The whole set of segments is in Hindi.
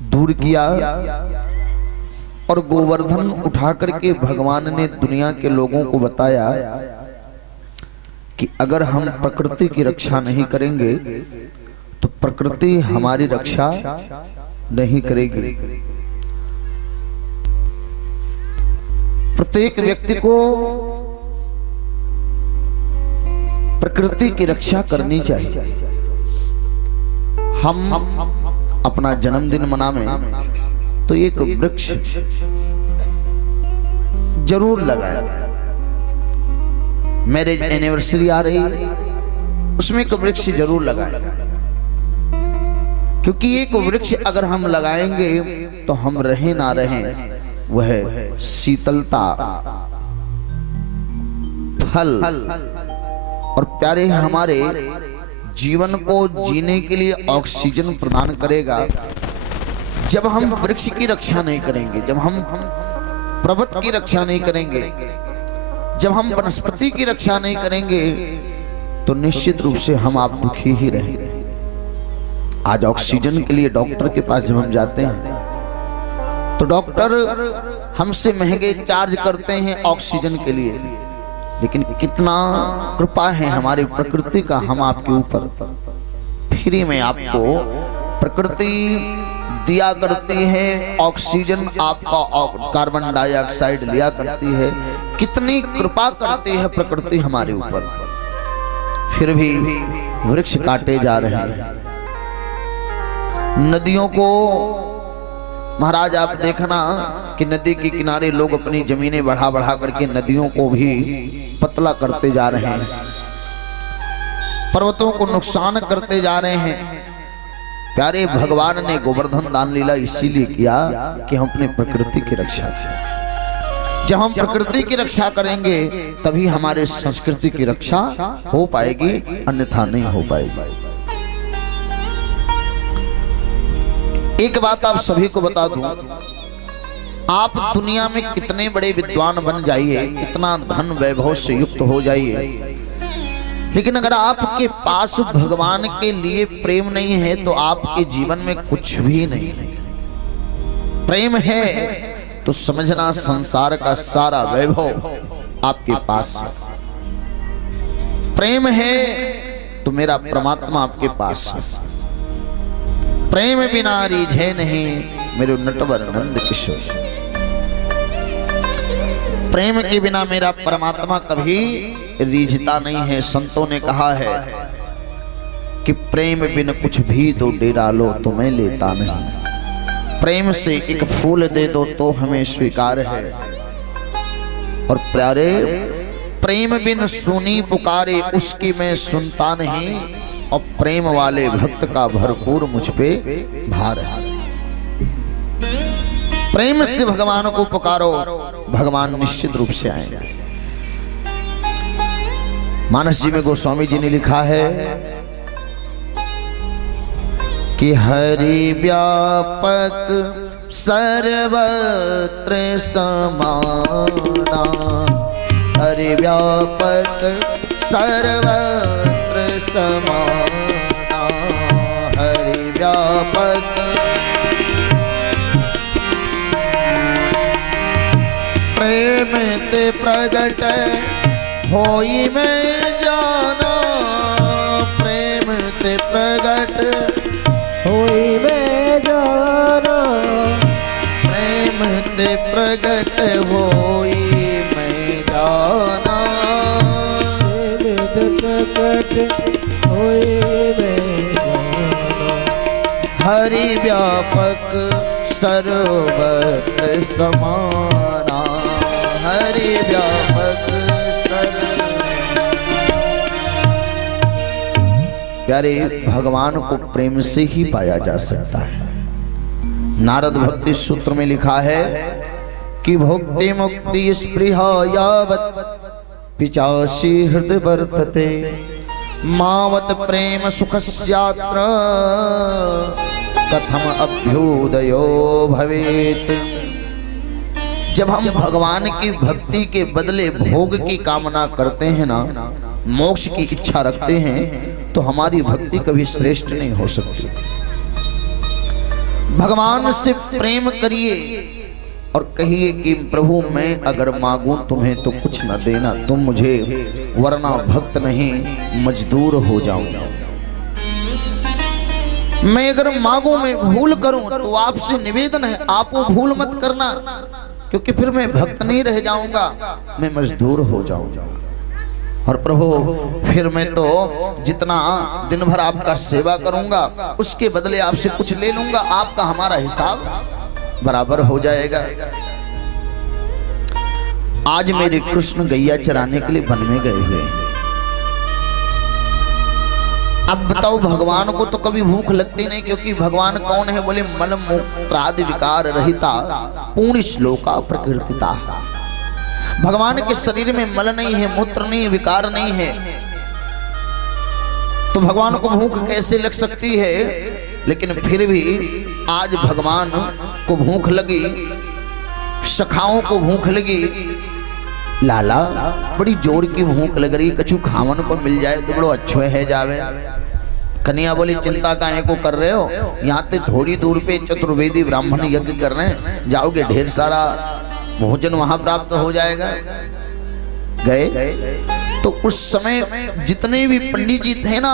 दूर किया और गोवर्धन उठा करके भगवान ने दुनिया के लोगों को बताया कि अगर हम प्रकृति की रक्षा नहीं करेंगे तो प्रकृति हमारी रक्षा नहीं करेगी। प्रत्येक व्यक्ति को प्रकृति की रक्षा करनी चाहिए। हम अपना जन्मदिन मनावें तो एक वृक्ष जरूर लगाएं। मैरिज एनिवर्सरी आ रही, उसमें एक वृक्ष जरूर लगाएं, क्योंकि एक वृक्ष अगर हम लगाएंगे तो हम रहें ना रहें, वह शीतलता, फल और प्यारे हमारे जीवन को जीने के लिए ऑक्सीजन प्रदान करेगा। जब हम वृक्ष की रक्षा नहीं करेंगे, जब हम पर्वत की रक्षा नहीं करेंगे, जब हम वनस्पति की रक्षा नहीं करेंगे तो निश्चित रूप से हम आप दुखी ही रहेंगे। आज ऑक्सीजन के लिए डॉक्टर के पास जब हम जाते हैं तो डॉक्टर हमसे महंगे चार्ज करते हैं ऑक्सीजन के लिए, लेकिन कितना कृपा है हमारी प्रकृति का हम आपके ऊपर। फ्री में आपको प्रकृति दिया करती है ऑक्सीजन, आपका कार्बन डाइऑक्साइड लिया करती है। कितनी कृपा करती है प्रकृति हमारे ऊपर, फिर भी वृक्ष काटे जा रहे हैं। नदियों को महाराज आप देखना कि नदी के किनारे लोग अपनी जमीनें बढ़ा बढ़ा करके नदियों को भी पतला करते जा रहे हैं, पर्वतों को नुकसान करते जा रहे हैं। प्यारे भगवान ने गोवर्धन दान लीला इसीलिए किया कि हम अपने प्रकृति की रक्षा करें। जब हम प्रकृति की रक्षा करेंगे तभी हमारे संस्कृति की रक्षा हो पाएगी, अन्यथा नहीं हो पाएगी। एक बात आप सभी को बता दूं, आप दुनिया में कितने बड़े विद्वान बन जाइए, कितना धन वैभव से युक्त हो जाइए, लेकिन अगर आपके पास भगवान के लिए प्रेम नहीं है तो आपके जीवन में कुछ भी नहीं है। प्रेम है तो समझना संसार का सारा वैभव आपके पास है। प्रेम है तो मेरा परमात्मा आपके पास है। प्रेम बिना रीझे नहीं मेरे नटवर नंद किशोर। प्रेम के बिना मेरा परमात्मा कभी रीझता नहीं है। संतों ने कहा है कि प्रेम बिन कुछ भी तो डेरा लो तो मैं लेता नहीं। प्रेम से एक फूल दे दो तो हमें स्वीकार है। और प्यारे प्रेम बिन सुनी पुकारे उसकी मैं सुनता नहीं, और प्रेम वाले भक्त का भरपूर मुझ पे भार है। प्रेम से भगवान को पुकारो, भगवान निश्चित रूप से आएंगे। मानस जी में गोस्वामी जी ने लिखा है कि हरि व्यापक सर्वत्र समाना, हरि व्यापक सर्वत्र समाना, हरि व्यापक प्रेम ते प्रगट होई में जाना, प्रेम ते प्रगट होई में जाना, प्रेम ते प्रगट होई में जाना, प्रेम ते प्रगट होई में जाना, हरि व्यापक सर्वत्र समाना, हरि व्यापक प्यारे भगवान को प्रेम से ही पाया जा सकता है। नारद भक्ति सूत्र में लिखा है कि भुक्ति मुक्ति स्पृहा यावत् पिचासी हृदय वर्तते, मावत प्रेम सुखस्यात्र कथम अभ्युदयो भवेत। जब हम भगवान की भक्ति के बदले भोग की कामना करते हैं ना, मोक्ष की इच्छा रखते हैं, तो हमारी भक्ति कभी श्रेष्ठ नहीं हो सकती। भगवान से प्रेम करिए और कहिए कि प्रभु मैं अगर मांगूं तुम्हें तो कुछ न देना तुम मुझे, वरना भक्त नहीं मजदूर हो जाऊंगा। मैं अगर मांगूं, मैं भूल करूं तो आपसे निवेदन है आप वो भूल मत करना, क्योंकि फिर मैं भक्त नहीं रह जाऊंगा, मैं मजदूर हो जाऊंगा। और प्रभु फिर मैं तो जितना दिन भर आपका सेवा करूंगा उसके बदले आपसे कुछ ले लूंगा, आपका हमारा हिसाब बराबर हो जाएगा। आज मेरे कृष्ण गैया चराने के लिए वन में गए हुए हैं। अब बताओ भगवान को तो कभी भूख लगती नहीं, क्योंकि भगवान कौन है? बोले मल मूत्रादि विकार रहिता पूर्ण श्लोका प्रकृतिता। भगवान के शरीर में मल नहीं है, मूत्र नहीं, विकार नहीं है, तो भगवान को भूख कैसे लग सकती है? लेकिन फिर भी आज भगवान को भूख लगी, सखाओं को भूख लगी। लाला बड़ी जोर की भूख लग रही, कछु खावन को मिल जाए तो बड़ो अच्छो है जावे। कन्या बोली चिंता काहे को कर रहे हो, यहाँ से थोड़ी दूर पे चतुर्वेदी ब्राह्मण यज्ञ कर रहे हैं, जाओगे ढेर सारा भोजन वहां प्राप्त हो जाएगा। गए तो उस समय जितने भी पंडित जी थे ना,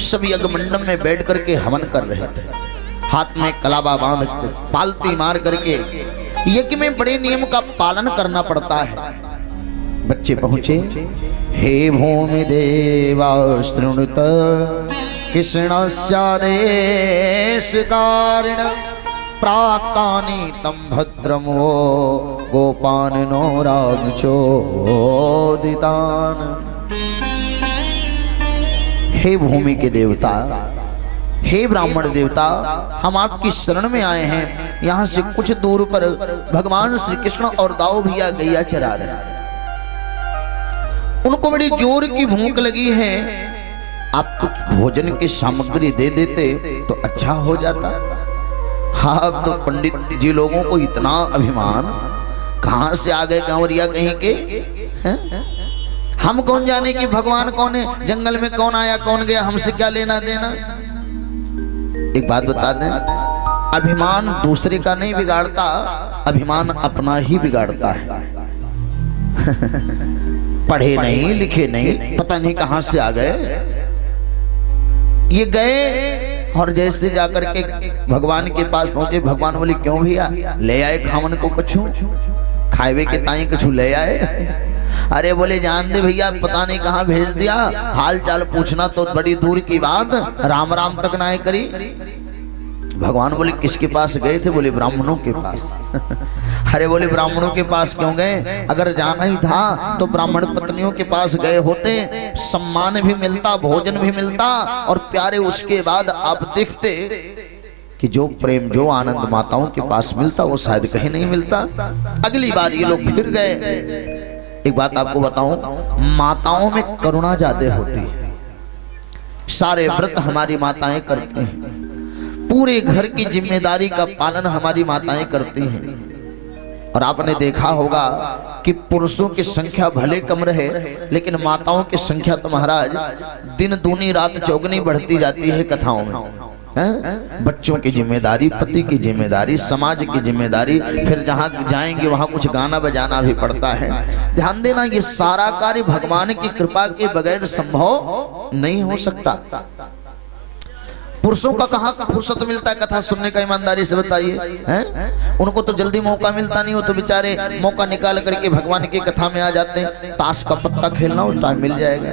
सब यज्ञ मंडप में बैठ करके हवन कर रहे थे, हाथ में कलावा बांध पालती मार करके। यज्ञ में बड़े नियम का पालन करना पड़ता है। बच्चे पहुंचे, हे भूमि देवा शृणुत कृष्णस्यादेश कारिण प्राप्तानि तम भद्रमो गोपानो रागचोदितान। हे भूमि के देवता, हे ब्राह्मण देवता, हम आपकी शरण में आए हैं। यहाँ से कुछ दूर पर भगवान श्री कृष्ण और दाऊ भैया गैया चरा रहे हैं। उनको बड़ी जोर की भूख लगी है, आप कुछ भोजन की सामग्री दे देते तो अच्छा हो जाता। हाँ, अब तो पंडित जी लोगों को इतना अभिमान, कहां से आ गए गांवरिया कहीं के हैं? हम कौन जाने कि भगवान कौन है, जंगल में कौन आया कौन गया, हमसे क्या लेना देना। एक बात बता दें, अभिमान दूसरे का नहीं बिगाड़ता, अभिमान अपना ही बिगाड़ता है। पढ़े नहीं लिखे नहीं, पता नहीं कहां से आ गए। ये गए और जैसे जाकर के भगवान के पास पहुंचे, भगवान बोले क्यों भैया, ले आए खावन को कछु, खावे के ताई कछु ले आए? अरे बोले जान दे भैया, पता नहीं कहां भेज दिया, हाल चाल पूछना तो बड़ी दूर की बात, राम राम तक ना करी। भगवान बोले किसके पास गए थे? बोले ब्राह्मणों के पास। अरे बोले ब्राह्मणों के पास क्यों गए? अगर जाना ही था तो ब्राह्मण पत्नियों के पास गए होते, सम्मान भी मिलता, भोजन भी मिलता, और प्यारे उसके बाद आप देखते कि जो प्रेम जो आनंद माताओं के पास मिलता वो शायद कहीं नहीं मिलता। अगली बार ये लोग फिर गए। एक बात आपको बताऊं, माताओं में करुणा ज्यादा होती है। सारे व्रत हमारी माताएं करती हैं, पूरे घर की जिम्मेदारी का पालन हमारी माताएं करती हैं। और आपने देखा होगा कि पुरुषों की संख्या भले कम रहे, लेकिन माताओं की संख्या तो महाराज दिन दूनी रात चौगुनी बढ़ती जाती है कथाओं में। बच्चों की जिम्मेदारी, पति की जिम्मेदारी, समाज की जिम्मेदारी, फिर जहां जाएंगे वहां कुछ गाना बजाना भी पड़ता है। ध्यान देना, ये सारा कार्य भगवान की कृपा के बगैर संभव नहीं हो सकता। पुरुषों का कहाँ फुर्सत मिलता है कथा सुनने का, ईमानदारी से बताइए हैं? उनको तो जल्दी मौका मिलता नहीं हो, तो बेचारे मौका निकाल करके भगवान की कथा में आ जाते हैं। ताश का पत्ता खेलना हो टाइम मिल जाएगा,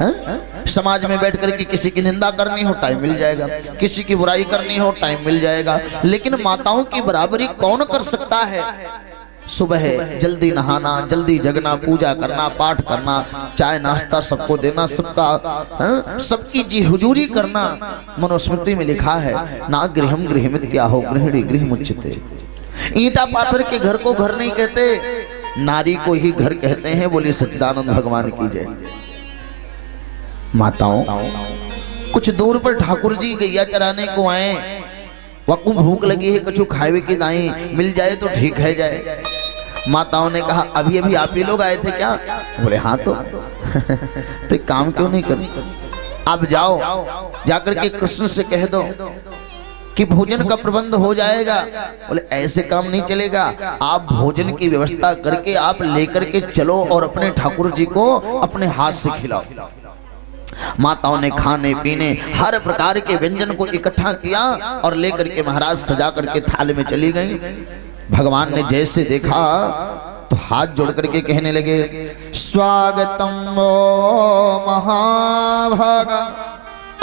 हैं? समाज में बैठ करके किसी की निंदा करनी हो टाइम मिल जाएगा, किसी की बुराई करनी हो टाइम मिल जाएगा। लेकिन माताओं की बराबरी कौन कर सकता है? सुबह जल्दी नहाना, जल्दी जगना, पूजा करना, पाठ करना, चाय नाश्ता सबको देना, सबका सबकी जी हुजूरी करना। मनुस्मृति में लिखा है, ना गृहम गृहमित्याहो गृहिणी गृहमुच्यते। ईंटा पाथर के घर को घर नहीं कहते, नारी को ही घर कहते हैं। बोलिए सच्चिदानंद भगवान की जय। माताओं, कुछ दूर पर ठाकुर जी गैया चराने को आए, वक्कू भूख लगी है, कुछ खावे की दाई मिल जाए तो ठीक है जाए। माताओं ने कहा अभी अभी आप ही लोग आए थे क्या? बोले हाँ। तो एक काम क्यों नहीं करते, आप जाओ, जाकर के कृष्ण से कह दो कि भोजन का प्रबंध हो जाएगा। बोले ऐसे काम नहीं चलेगा, आप भोजन की व्यवस्था करके आप लेकर के चलो और अपने ठाकुर जी को अपने हाथ से खिलाओ। माताओं ने खाने पीने हर प्रकार के व्यंजन को इकट्ठा किया और लेकर के महाराज सजा करके थाली में चली गई। भगवान ने जैसे देखा तो हाथ जोड़ करके कहने लगे, स्वागतम वो महाभागा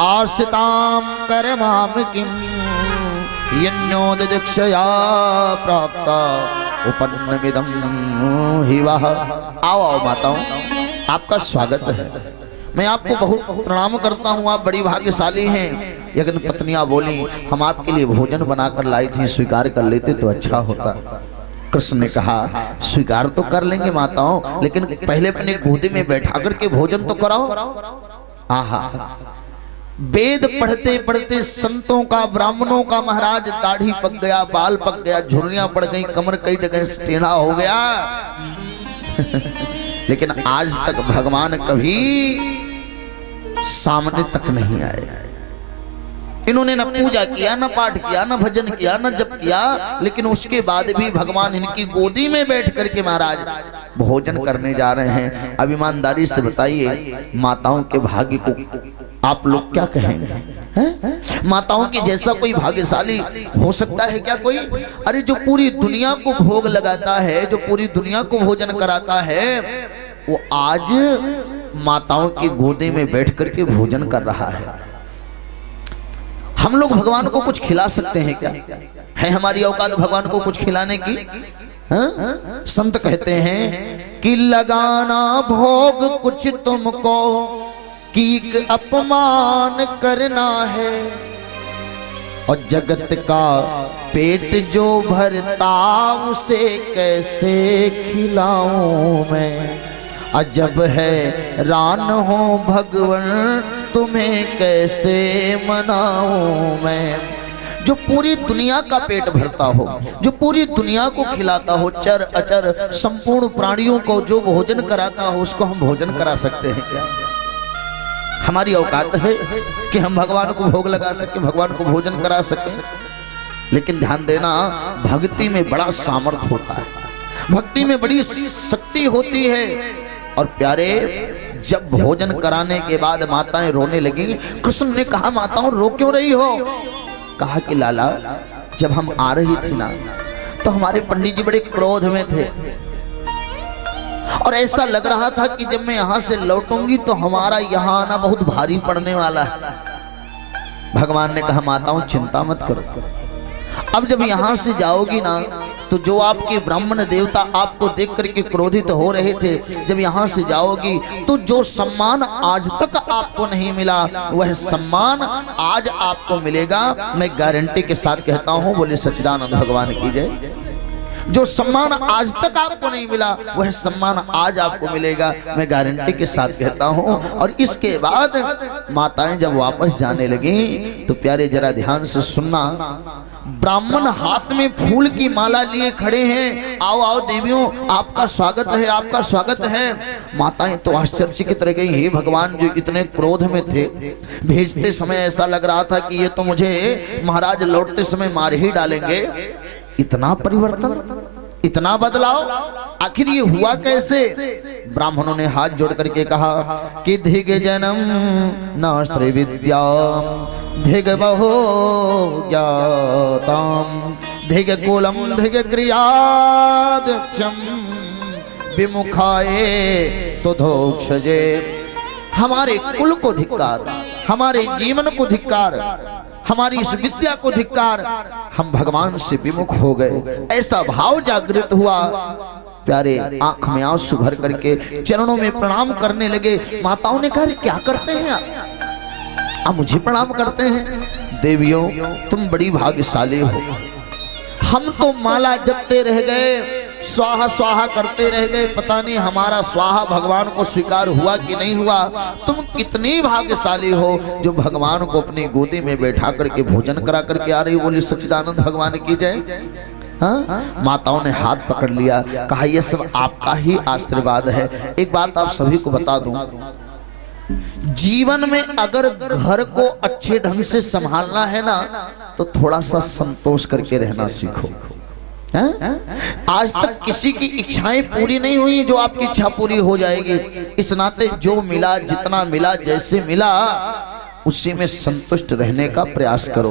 आसिताम करमाम किम यन्योदीक्षया प्राप्ता उपन्नमिदं हि वः। आओ आओ माताओं, आपका स्वागत है, मैं आपको बहुत प्रणाम करता हूँ, आप बड़ी भाग्यशाली हैं। लेकिन पत्नियां बोली, हम आपके लिए भोजन बनाकर लाई थी, स्वीकार कर लेते तो अच्छा होता। कृष्ण ने कहा, स्वीकार तो कर लेंगे माताओं, लेकिन पहले अपने गोदी में बैठा करके भोजन तो कराओ। आहा, वेद पढ़ते पढ़ते संतों का, ब्राह्मणों का महाराज दाढ़ी पक गया, बाल पक गया, झुर्रियां पड़ गई, कमर कई जगह टेढ़ा हो गया। लेकिन आज तक भगवान कभी सामने तक नहीं आए। इन्होंने न पूजा किया, न पाठ किया, न भजन किया, न जप किया, लेकिन उसके बाद भी भगवान इनकी गोदी में बैठ करके महाराज भोजन करने जा रहे हैं। अब ईमानदारी से बताइए, माताओं के भाग्य को आप लोग क्या कहेंगे? हैं? माताओं के जैसा कोई भाग्यशाली हो सकता है क्या कोई? अरे जो पूरी दुनिया को भोग लगाता है, जो पूरी दुनिया को भोजन कराता है, वो आज माताओं की गोदी में बैठ करके भोजन कर रहा है। हम लोग भगवान को कुछ खिला सकते हैं क्या? है हमारी औकात भगवान को कुछ खिलाने की? हाँ? संत कहते हैं कि लगाना भोग कुछ तुमको कि अपमान करना है, और जगत का पेट जो भरता उसे कैसे खिलाऊं मैं। अजब है रान हो भगवन तुम्हें कैसे मनाऊं मैं। जो पूरी दुनिया का पेट भरता हो, जो पूरी दुनिया को खिलाता हो, चर अचर संपूर्ण प्राणियों को जो भोजन कराता हो, उसको हम भोजन करा सकते हैं क्या? हमारी औकात है कि हम भगवान को भोग लगा सके, भगवान को भोजन करा सके? लेकिन ध्यान देना, भक्ति में बड़ा सामर्थ्य होता है, भक्ति में बड़ी शक्ति होती है। और प्यारे, जब भोजन कराने के बाद माताएं रोने लगी, कृष्ण ने कहा, माताओं रो क्यों रही हो? कहा कि लाला, जब हम आ रही थी ना, तो हमारे पंडित जी बड़े क्रोध में थे, और ऐसा लग रहा था कि जब मैं यहां से लौटूंगी तो हमारा यहां आना बहुत भारी पड़ने वाला है। भगवान ने कहा, माताओं चिंता मत करो, अब जब यहां से जाओगी ना, तो जो आपके ब्राह्मण देवता आपको देख करके क्रोधित हो रहे थे, जब यहां से जाओगी तो जो सम्मान आज तक आपको नहीं मिला, वह सम्मान आज आपको मिलेगा। मैं गारंटी के साथ कहता हूं, बोले सच्चिदानंद भगवान की जय। जो सम्मान आज तक आपको नहीं मिला, वह सम्मान आज आपको मिलेगा, मैं गारंटी के साथ कहता हूं। और इसके बाद माताएं जब वापस जाने लगी, तो प्यारे जरा ध्यान से सुनना, ब्राह्मण हाथ में फूल की माला लिए खड़े हैं, आओ आओ देवियों, आपका स्वागत है, आपका स्वागत है। माताएं तो आश्चर्यचकित रह गई, हे भगवान, जो इतने क्रोध में थे, भेजते समय ऐसा लग रहा था कि ये तो मुझे महाराज लौटते समय मार ही डालेंगे। इतना परिवर्तन, इतना बदलाव, आखिर ये हुआ कैसे? ब्राह्मणों ने हाथ जोड़ करके कहा कि धिग जन्म नास्त्र विद्या धिग बहो ज्ञाताम धिग कुलम धिग क्रियादक्षम विमुखाए तो धोक्षजे। हमारे कुल को धिक्कार, हमारे जीवन को धिक्कार, हमारी इस विद्या को धिक्कार, हम भगवान से विमुख हो गए। ऐसा भाव जागृत हुआ। प्यारे आंख में आंसू भर करके चरणों में प्रणाम करने लगे। माताओं ने कहा, क्या करते हैं आप मुझे प्रणाम करते हैं? देवियों, तुम बड़ी भाग्यशाली हो, हम तो माला जपते रह गए, स्वाहा स्वाहा करते रह गए, पता नहीं हमारा स्वाहा भगवान को स्वीकार हुआ कि नहीं हुआ। तुम कितनी भाग्यशाली हो जो भगवान को अपनी गोदी में बैठा करके भोजन करा करके आ रही हो। बोली सच्चिदानंद भगवान की जय। हाँ, माताओं ने हाथ पकड़ लिया, कहा यह सब आपका ही आशीर्वाद है। एक बात आप सभी को बता दूं, जीवन में अगर घर को अच्छे ढंग से संभालना है ना, तो थोड़ा सा संतोष करके रहना सीखो। हैं? आज तक किसी की इच्छाएं पूरी नहीं हुई, जो आपकी इच्छा पूरी हो जाएगी। इस नाते जो मिला, जितना मिला, जैसे मिला, उसी में संतुष्ट रहने का प्रयास करो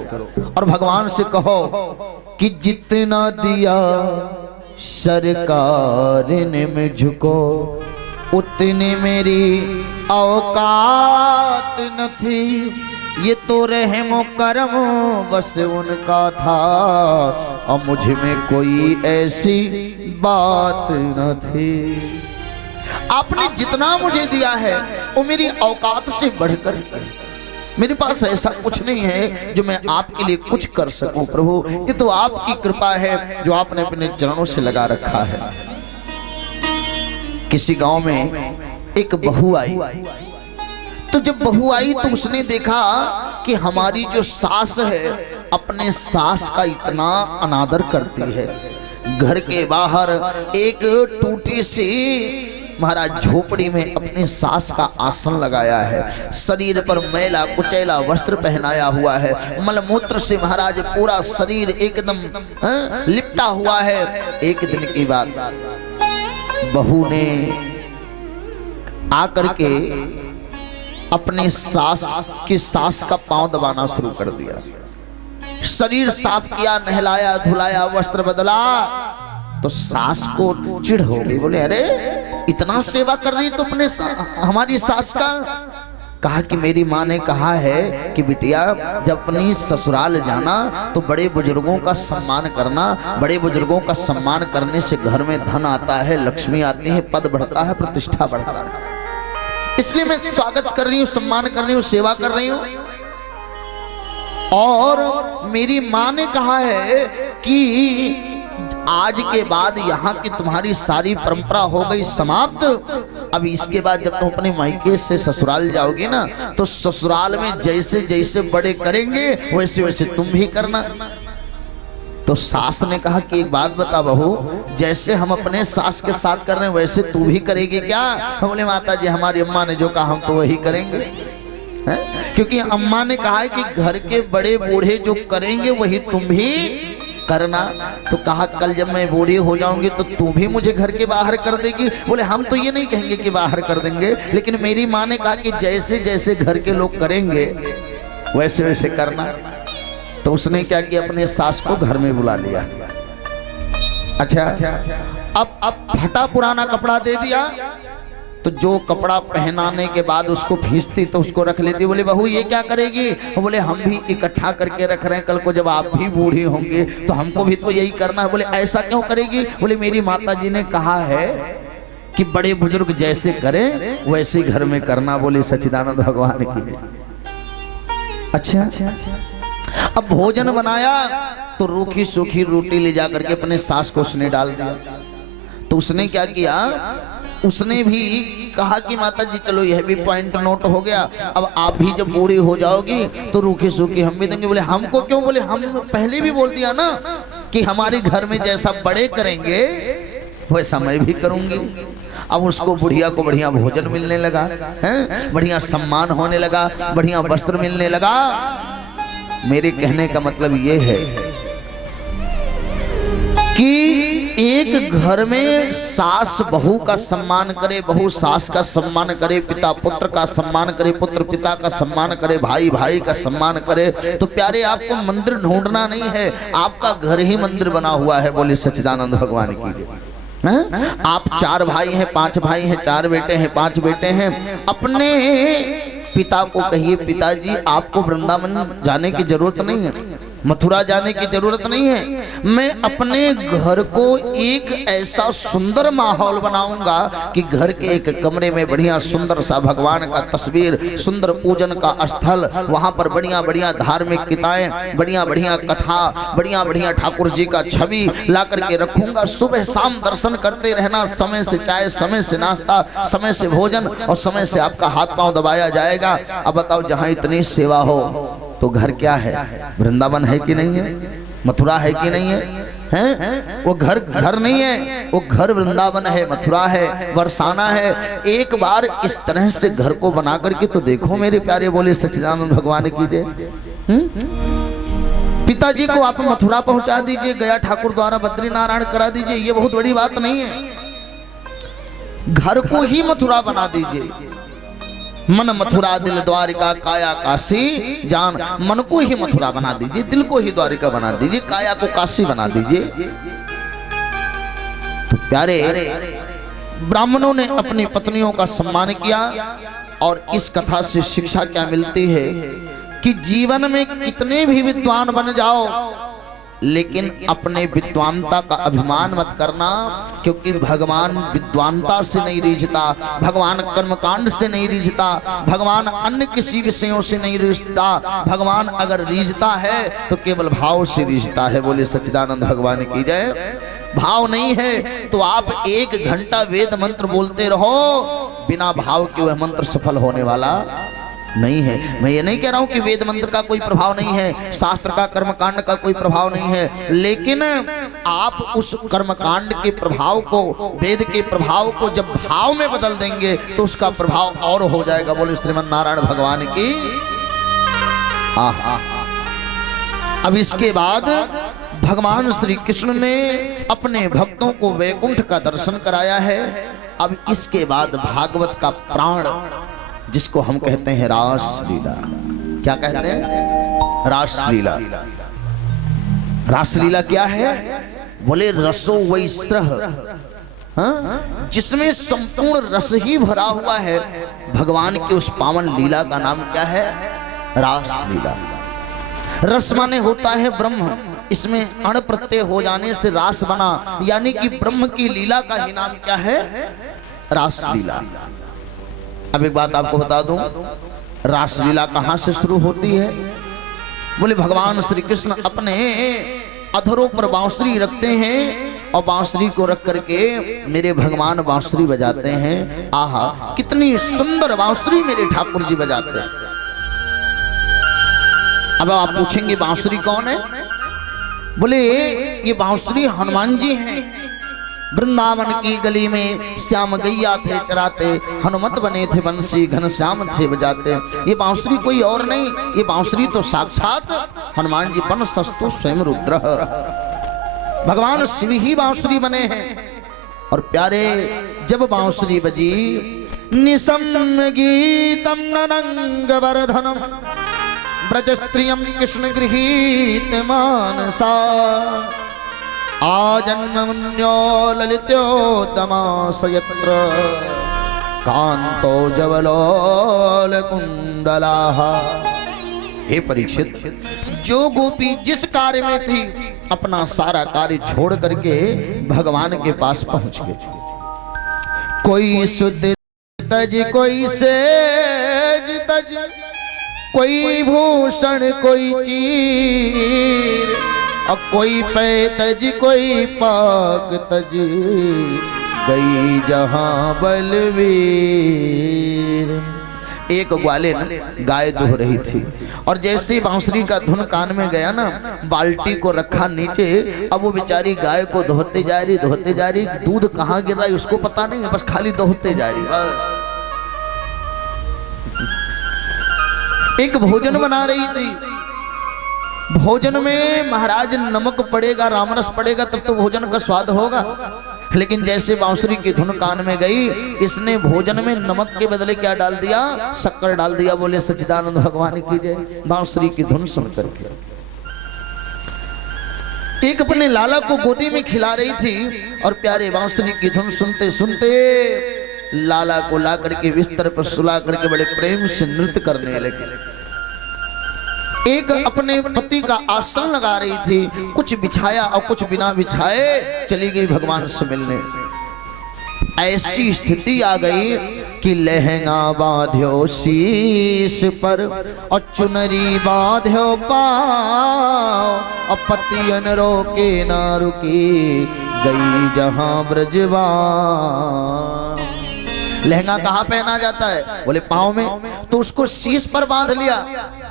और भगवान से कहो कि जितना दिया सरकार ने मुझको, उतनी मेरी औकात न थी। ये तो रहमो करमो बस उनका था, और मुझ में कोई ऐसी बात न थी। आपने जितना मुझे दिया है वो मेरी औकात से बढ़कर, मेरे पास ऐसा कुछ नहीं है जो मैं आपके लिए कुछ कर सकूं प्रभु। ये तो आपकी कृपा है जो आपने अपने चरणों से लगा रखा है। किसी गांव में एक बहू आई, तो जब बहू आई तो उसने देखा कि हमारी जो सास है अपने सास का इतना अनादर करती है। घर के बाहर एक टूटी सी महाराज झोपड़ी में अपने सास का आसन लगाया है, शरीर पर मैला कुचैला वस्त्र पहनाया हुआ है, मलमूत्र से महाराज पूरा शरीर एकदम लिपटा हुआ है। एक दिन की बात, बहू ने आकर के अपने सास का पांव दबाना शुरू कर दिया। शरीर साफ किया, नहलाया धुलाया, वस्त्र बदला, तो सास को चिढ़ हो गई। बोले अरे इतना सेवा कर रही तो अपने हमारी सास का। कहा कि मेरी माँ ने कहा है कि बिटिया जब अपनी ससुराल जाना तो बड़े बुजुर्गों का सम्मान करना, बड़े बुजुर्गों का सम्मान करने से घर में धन आता है, लक्ष्मी आती है, पद बढ़ता है, प्रतिष्ठा बढ़ता है। इसलिए मैं स्वागत कर रही हूँ, सम्मान कर रही हूँ, सेवा कर रही हूँ। और मेरी माँ ने कहा है कि आज के बाद यहाँ की तुम्हारी सारी परंपरा हो गई समाप्त। अब इसके बाद जब तुम अपने मायके से ससुराल जाओगी ना, तो ससुराल में जैसे जैसे बड़े करेंगे वैसे वैसे तुम भी करना। तो सास ने कहा कि एक बात बता बहू, जैसे हम अपने सास के साथ कर रहे हैं वैसे तू भी करेगी क्या? बोले माता जी हमारी अम्मा ने जो कहा हम तो वही करेंगे। क्योंकि अम्मा ने कहा है कि घर के बड़े बूढ़े जो करेंगे वही तुम भी करना। तो कहा कल जब मैं बूढ़ी हो जाऊंगी तो तू भी मुझे घर के बाहर कर देगी? बोले हम तो ये नहीं कहेंगे कि बाहर कर देंगे, लेकिन मेरी माँ ने कहा कि जैसे जैसे घर के लोग करेंगे वैसे वैसे करना। तो उसने क्या किया, अपने सास को घर में बुला लिया। अच्छा, अब फटा पुराना कपड़ा दे दिया, तो जो कपड़ा पहनाने के बाद उसको भींचती तो उसको रख लेती। बोले बहू ये क्या करेगी? बोले हम भी इकट्ठा करके रख रहे हैं, कल को जब आप भी बूढ़ी होंगे तो हमको भी तो यही करना है। बोले ऐसा क्यों करेगी? बोले मेरी माता जी ने कहा है कि बड़े बुजुर्ग जैसे करें वैसे घर में करना। बोले सच्चिदानंद भगवान की। अच्छा, अब भोजन बनाया तो रूखी सूखी रोटी ले जाकर के अपने सास को उसने डाल दिया। तो उसने क्या किया, उसने भी कहा कि माता जी चलो यह भी पॉइंट नोट हो गया, अब आप भी जब बूढ़ी हो जाओगी तो रूखी सूखी हम भी देंगे। बोले हमको क्यों? बोले हम पहले भी बोल दिया ना कि हमारे घर में जैसा बड़े करेंगे वैसा मैं भी करूंगी। अब उसको बुढ़िया को बढ़िया भोजन मिलने लगा है, बढ़िया सम्मान होने लगा, बढ़िया वस्त्र मिलने लगा। मेरे कहने का मतलब ये है कि एक घर में सास बहू का सम्मान करे, बहू सास का सम्मान करे, पिता पुत्र का सम्मान करे, पुत्र पिता का सम्मान करे, भाई भाई का सम्मान करे, तो प्यारे आपको मंदिर ढूंढना नहीं है, आपका घर ही मंदिर बना हुआ है। बोले सच्चिदानंद भगवान की जय। आप 4 भाई हैं, 5 भाई हैं, 4 बेटे हैं, 5 बेटे हैं, अपने पिता को कहिए पिताजी आपको वृंदावन जाने की जरूरत नहीं है, मथुरा जाने की जरूरत नहीं है, मैं अपने घर को एक ऐसा सुंदर माहौल बनाऊंगा कि घर के एक कमरे में बढ़िया सुंदर सा भगवान का तस्वीर, सुंदर पूजन का स्थल, वहां पर बढ़िया बढ़िया धार्मिक किताएं, बढ़िया बढ़िया कथा, बढ़िया बढ़िया ठाकुर जी का छवि ला करके रखूंगा। सुबह शाम दर्शन करते रहना, समय से चाय, समय से नाश्ता, समय से भोजन और समय से आपका हाथ पांव दबाया जाएगा। अब बताओ जहां इतनी सेवा हो तो घर क्या है? वृंदावन है कि नहीं है? मथुरा है कि नहीं है? हैं? वो घर घर नहीं है, वो घर वृंदावन है, मथुरा है, बरसाना है। एक बार इस तरह से घर को बना करके तो देखो मेरे प्यारे। बोले सच्चिदानंद भगवान की जय। पिताजी को आप मथुरा पहुंचा दीजिए, गया ठाकुर द्वारा बद्री नारायण करा दीजिए, ये बहुत बड़ी बात नहीं है। घर को ही मथुरा बना दीजिए। मन मथुरा दिल द्वारिका काया काशी जान, मन को ही मथुरा बना दीजिए, दिल को ही द्वारिका बना दीजिए, काया को काशी बना दीजिए। तो प्यारे ब्राह्मणों ने अपनी पत्नियों का सम्मान किया। और इस कथा से शिक्षा क्या मिलती है कि जीवन में कितने भी विद्वान बन जाओ, लेकिन अपने विद्वानता का अभिमान मत करना, क्योंकि भगवान विद्वानता से नहीं रीझता, भगवान कर्मकांड से नहीं रीझता, भगवान अन्य किसी विषयों से नहीं रीझता। भगवान अगर रीझता है तो केवल भाव से रीझता है। बोले सच्चिदानंद भगवान की जय। भाव नहीं है तो आप 1 घंटा वेद मंत्र बोलते रहो, बिना भाव के वह मंत्र सफल होने वाला नहीं है। मैं ये नहीं कह रहा हूं कि वेद मंत्र का कोई प्रभाव नहीं है, शास्त्र का कर्मकांड का कोई प्रभाव नहीं है, लेकिन आप उस कर्मकांड के प्रभाव को, वेद के प्रभाव को जब भाव में बदल देंगे तो उसका प्रभाव और हो जाएगा। बोले श्रीमन नारायण भगवान की। अब इसके बाद भगवान श्री कृष्ण ने अपने भक्तों को वैकुंठ का दर्शन कराया है। अब इसके बाद भागवत का प्राण, जिसको हम कहते हैं रास लीला। क्या कहते हैं? रास लीला। रास लीला क्या है? बोले रसो वैस्रह, जिसमें संपूर्ण रस ही भरा हुआ है। भगवान की उस पावन लीला का नाम क्या है? रास लीला। रस माने होता है ब्रह्म, इसमें अण प्रत्यय हो जाने से रास बना, यानी कि ब्रह्म की लीला का ही नाम क्या है? रास लीला। अब एक बात आपको बता दूं, रासलीला कहां से शुरू होती है? बोले भगवान श्री कृष्ण अपने अधरों पर बांसुरी रखते हैं और बांसुरी को रख करके मेरे भगवान बांसुरी बजाते हैं। आहा, कितनी सुंदर बांसुरी मेरे ठाकुर जी बजाते हैं। अब आप पूछेंगे बांसुरी कौन है? बोले ये बांसुरी हनुमान जी हैं। वृंदावन की गली में श्याम गैया थे चराते, हनुमत बने थे बंसी घनश्याम थे बजाते। ये बांसुरी कोई और नहीं, ये बांसुरी तो साक्षात हनुमान जी बन सस्तु स्वयं रुद्र। भगवान शिव ही बांसुरी बने हैं। और प्यारे जब बांसुरी बजी, निसम गीतम ननंग वर्धनम ब्रज स्त्रियम कृष्ण गृहीत मानसा, आजन्मन्यो ललित्योत्तमासयत्र कांतो जवलोल कुंडलाः। हे परीक्षित, जो गोपी जिस कार्य में थी अपना सारा कार्य छोड़ करके भगवान के पास पहुंच गए। कोई सुध तज, कोई सेज तज, कोई भूषण कोई चीर, और कोई पै तज कोई पाग तज, गई जहां बलवीर। एक ग्वालिन गाय दुह रही थी और जैसे ही बांसुरी का धुन कान में गया ना, बाल्टी को रखा नीचे। अब वो बेचारी गाय को धोते जा रही, दूध कहाँ गिर रहा है उसको पता नहीं, बस खाली दोहते जा रही। बस एक भोजन बना रही थी, भोजन में महाराज नमक पड़ेगा, रामरस पड़ेगा, तब तो भोजन का स्वाद होगा। लेकिन जैसे बांसुरी की धुन कान में गई, इसने भोजन में नमक के बदले क्या डाल दिया? शक्कर डाल दिया। बोले सच्चिदानंद भगवान की जय। बांसुरी की धुन सुन करके एक अपने लाला को गोदी में खिला रही थी और प्यारे बांसुरी की धुन सुनते सुनते लाला को ला करके बिस्तर पर सुला करके बड़े प्रेम से नृत्य करने लगे। एक अपने पति का आसन लगा रही थी, कुछ बिछाया और कुछ बिना बिछाए चली गई भगवान से मिलने। ऐसी स्थिति आ गई कि लहंगा बांध्यो शीश पर और चुनरी बांध्यो पाँव, और पतियन रोके ना रुकी, गई जहां ब्रजवा। लहंगा कहाँ पहना जाता है? बोले पाँव में, तो उसको शीश पर बांध लिया।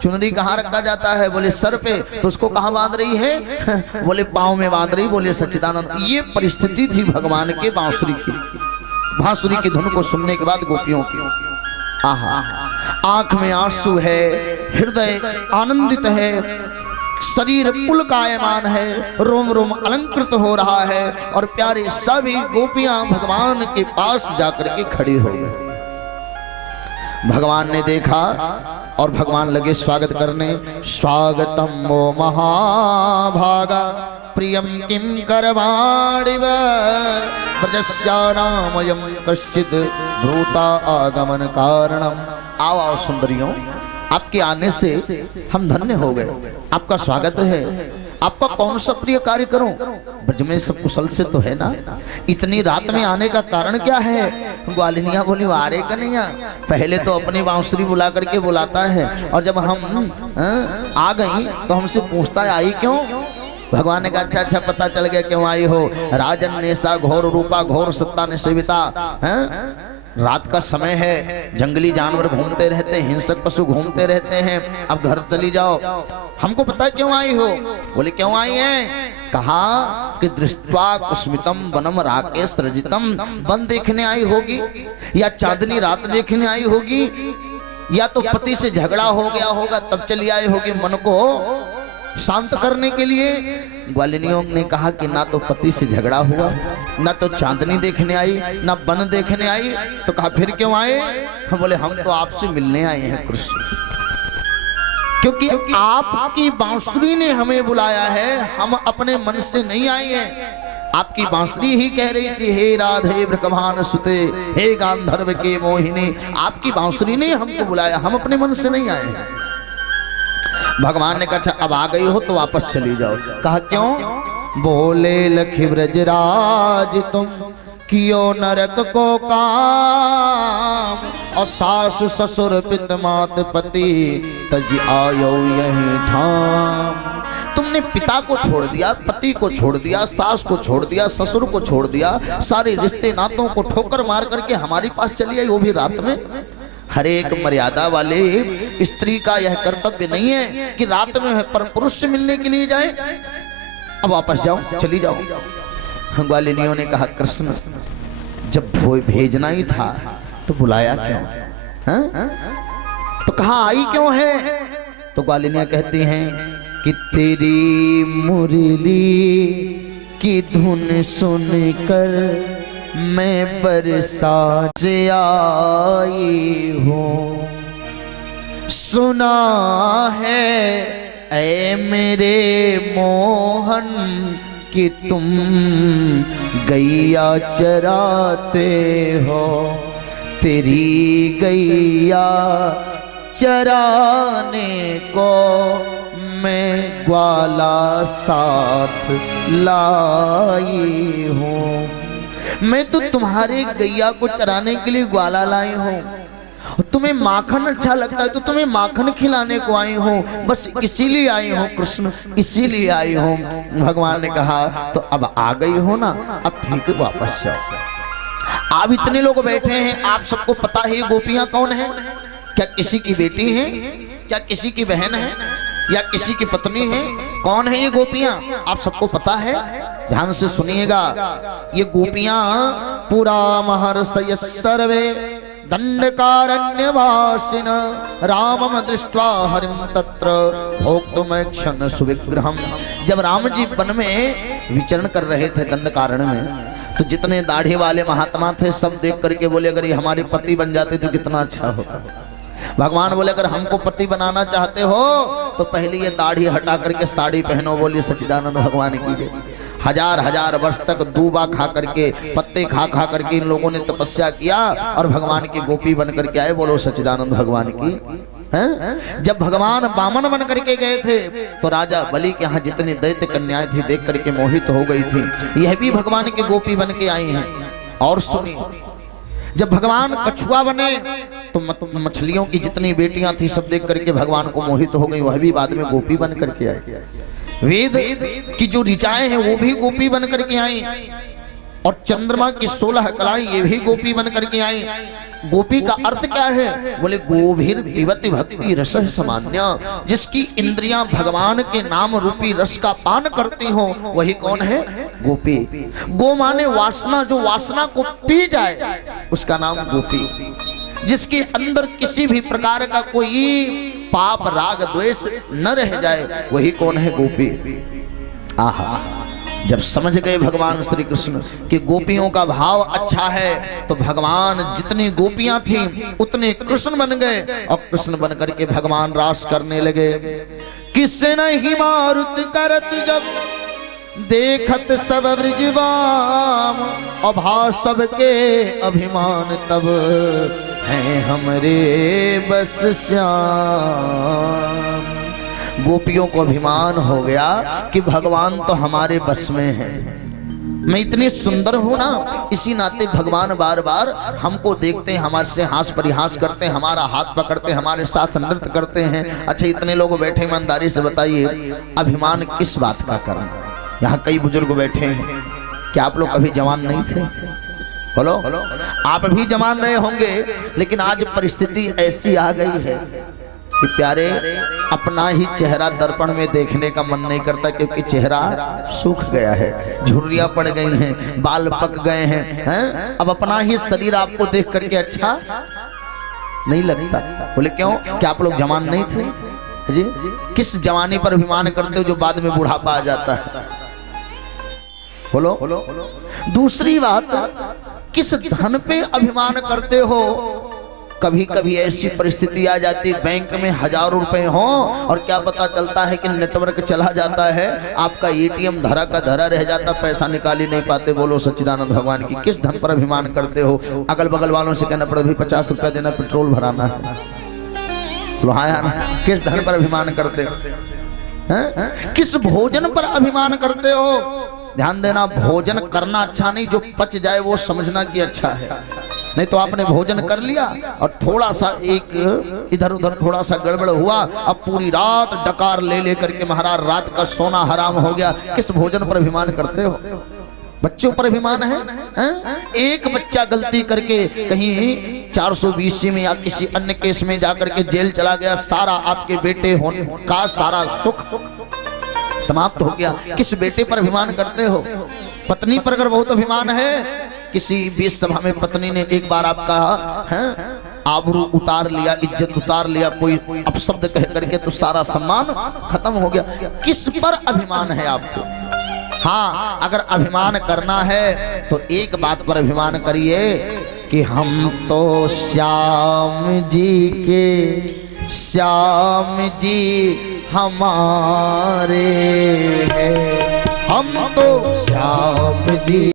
चुनरी कहाँ रखा जाता है? बोले सर पे, तो उसको कहाँ बांध रही है? बोले पाँव में बांध रही। बोले सच्चिदानंद, ये परिस्थिति थी भगवान के बांसुरी की। बांसुरी की धुन को सुनने के बाद गोपियों की आहा, आंख में आंसू है, हृदय आनंदित है। शरीर पुलकायमान है, रोम रोम अलंकृत हो रहा है और प्यारे सभी गोपियां भगवान के पास जाकर के खड़ी हो गए। भगवान ने देखा और भगवान लगे स्वागत करने। स्वागतम वो महाभागा प्रियम किम करवाणि ब्रजस्यानामयं कश्चित् भूता आगमन कारणम। आओ आओ सुंदरियों, आपके आने से हम धन्य हो गए, आपका स्वागत है। आपका कौन सा प्रिय कार्य करूं? ब्रज में सब कुशल से तो है ना? इतनी रात में आने का कारण क्या है? ग्वालिनिया बोली वारे कन्हैया, पहले तो अपनी बांसुरी बुला करके बुलाता है और जब हम आ गई तो हमसे पूछता है आई क्यों? भगवान ने कहा अच्छा अच्छा पता चल गया क्यों आई हो। राजन ने सा घोर रूपा घोर सत्ता ने सेविता। रात का समय है, जंगली जानवर घूमते रहते हैं, हिंसक पशु घूमते रहते हैं, अब घर चली जाओ। हमको पता क्यों आई हो? बोले क्यों आई है? कहा कि दृष्ट्वा कुस्मितम वनम राकेश रजितम, वन देखने आई होगी या चांदनी रात देखने आई होगी या तो पति से झगड़ा हो गया होगा तब चली आई होगी मन को शांत करने के लिए। ग्वालिनियों ने कहा कि ना तो पति से झगड़ा हुआ, ना तो चांदनी देखने आई, ना वन देखने आई। तो कहा फिर क्यों आए? बोले हम तो आपसे मिलने आए हैं कृष्ण, क्योंकि आपकी बांसुरी ने हमें बुलाया है, हम अपने मन से नहीं आए हैं। आपकी बांसुरी ही कह रही थी हे राधे वृषभान सुते, हे गांधर्व के मोहिनी। आपकी बांसुरी ने हमको बुलाया, हम अपने मन से नहीं आए हैं। भगवान ने कहा अच्छा अब आ गई हो तो वापस चली जाओ। कहा क्यों? बोले लखी ब्रजराज तुम कियो नरक को काम, और सास ससुर पित मात पति तज आयो यही ठाम। तुमने पिता को छोड़ दिया, पति को छोड़ दिया, सास को छोड़ दिया, ससुर को छोड़ दिया, सारे रिश्ते नातों को ठोकर मार करके हमारे पास चली आई, वो भी रात में। हर एक मर्यादा वाले स्त्री का यह कर्तव्य नहीं है कि रात में पर पुरुष से मिलने के लिए जाए। अब वापस जाओ, चली जाओ। ग्वालिनियों ने कहा कृष्ण जब भेजना ही था तो बुलाया क्यों? तो कहा आई क्यों है? तो ग्वालिनियां कहती हैं कि तेरी मुरली की धुन सुनकर मैं बरसात से आई हूँ, सुना है ऐ मेरे मोहन कि तुम गैया चराते हो, तेरी गैया चराने को मैं ग्वाला साथ लाई हूँ। मैं तो तुम्हारे गैया को चराने के लिए ग्वाला लाई हूँ। तुम्हें माखन अच्छा लगता है तो तुम्हें माखन खिलाने को आई हूँ, बस इसीलिए आई हूँ कृष्ण, इसीलिए आई हूँ। भगवान ने कहा तो अब आ गई हो ना, अब ठीक है वापस जाओ। आप इतने लोग बैठे हैं, आप सबको पता है गोपियां कौन है? क्या किसी की बेटी है? क्या किसी की बहन है? या किसी की पत्नी है? कौन है ये गोपियां? आप सबको पता है? ध्यान से सुनिएगा। ये गोपियां पूरा महर्षय सर्वे दंडकारण्यवासिन रामम दृष्ट्वा हरिम तत्र भोक्तुमैक्षण सुविग्रहम। जब राम जी वन में विचरण कर रहे थे दंडकारण्य में, तो जितने दाढ़ी वाले महात्मा थे सब देख करके बोले अगर ये हमारे पति बन जाते तो कितना अच्छा होता। भगवान बोले अगर हमको पति बनाना चाहते हो तो पहले ये दाढ़ी हटा करके साड़ी पहनो। बोलिए सच्चिदानंद भगवान की। हजार हजार वर्ष तक दूबा खा करके, पत्ते खा खा करके इन लोगों ने तपस्या किया और भगवान की गोपी बन करके आए। बोलो सच्चिदानंद भगवान की। जब भगवान वामन बन करके गए थे तो राजा बलि के यहाँ जितनी दैत्य कन्याएं थी देख करके मोहित हो गई थी, यह भी भगवान की गोपी बन के आई हैं। और सुनिए, जब भगवान कछुआ बने तो मछलियों की जितनी बेटियां थी सब देख करके भगवान को मोहित हो गई, वह भी बाद में गोपी बन करके आई। वेद की जो ऋचाएं हैं वो भी गोपी बन करके आई, और चंद्रमा की 16 कलाएं ये भी गोपी बन करके आई। गोपी का अर्थ क्या है? बोले गोभीर पिबति भक्ति रस सामान्य, जिसकी इंद्रियां भगवान के नाम रूपी रस का पान करती हो वही कौन है? गोपी। गो माने वासना, जो वासना को पी जाए उसका नाम गोपी। जिसके अंदर किसी भी प्रकार का कोई पाप राग द्वेष न रह जाए, वही कौन है? गोपी। आहा, जब समझ गए भगवान श्री कृष्ण कि गोपियों का भाव अच्छा है, तो भगवान जितनी गोपियां थीं उतने कृष्ण बन गए, और कृष्ण बन करके भगवान रास करने लगे। किससे नहीं मारुत करत जब देखत सब ब्रजवाम, अभा सबके अभिमान तब हैं हमरे बस श्याम। गोपियों को अभिमान हो गया कि भगवान तो हमारे बस में है। मैं इतनी सुंदर हूं ना, इसी नाते भगवान बार बार हमको देखते हैं, हमारे से हास परिहास करते हैं, हमारा हाथ पकड़ते हैं, हमारे साथ नृत्य करते हैं। अच्छा, इतने लोग बैठे, ईमानदारी से बताइए अभिमान किस बात का करना? यहाँ कई बुजुर्ग बैठे हैं, क्या आप लोग कभी जवान नहीं थे? बोलो, आप भी जवान रहे होंगे, लेकिन आज परिस्थिति ऐसी आ गई है कि प्यारे अपना ही चेहरा दर्पण में देखने का मन नहीं करता, क्योंकि चेहरा सूख गया है, झुर्रियां पड़ गई हैं, बाल पक गए हैं। अब अपना ही शरीर आपको देख करके अच्छा नहीं लगता। बोले क्यों? क्या आप लोग जवान नहीं थे जी? किस जवानी पर अभिमान करते हो जो बाद में बुढ़ापा आ जाता है? बोलो। दूसरी बात, किस धन पे अभिमान करते हो? कभी कभी ऐसी परिस्थिति आ जाती, बैंक में हजारों रुपए हो और क्या पता चलता है कि नेटवर्क चला जाता है, आपका एटीएम धरा का धरा रह जाता, पैसा निकाल ही नहीं पाते। बोलो सच्चिदानंद भगवान की। किस धन पर अभिमान करते हो? अगल बगल वालों से कहना पड़े, 50 रुपया देना, पेट्रोल भराना है। किस धन पर अभिमान करते हो? किस भोजन पर अभिमान करते हो? ध्यान देना, भोजन करना अच्छा नहीं, जो पच जाए वो समझना कि अच्छा है। नहीं तो आपने भोजन कर लिया और थोड़ा सा एक इधर उधर थोड़ा सा गड़बड़ हुआ, अब पूरी रात डकार ले करके महाराज रात का सोना हराम हो गया। किस भोजन पर अभिमान करते हो? बच्चों पर अभिमान है? एक बच्चा गलती करके कहीं 420 में या किसी अन्य केस में जाकर के जेल चला गया, सारा आपके बेटे होने का सारा सुख समाप्त हो गया। किस बेटे पर अभिमान करते हो? पत्नी पर अगर बहुत अभिमान है, किसी बीच सभा में पत्नी ने एक बार आपका आबरू उतार लिया, इज्जत उतार लिया, कोई अपशब्द कह करके, तो सारा सम्मान खत्म हो गया। किस पर अभिमान है आपको? हाँ, अगर अभिमान करना है तो एक बात पर अभिमान करिए कि हम तो श्याम जी के, श्याम जी हमारे हैं, हम तो श्याम जी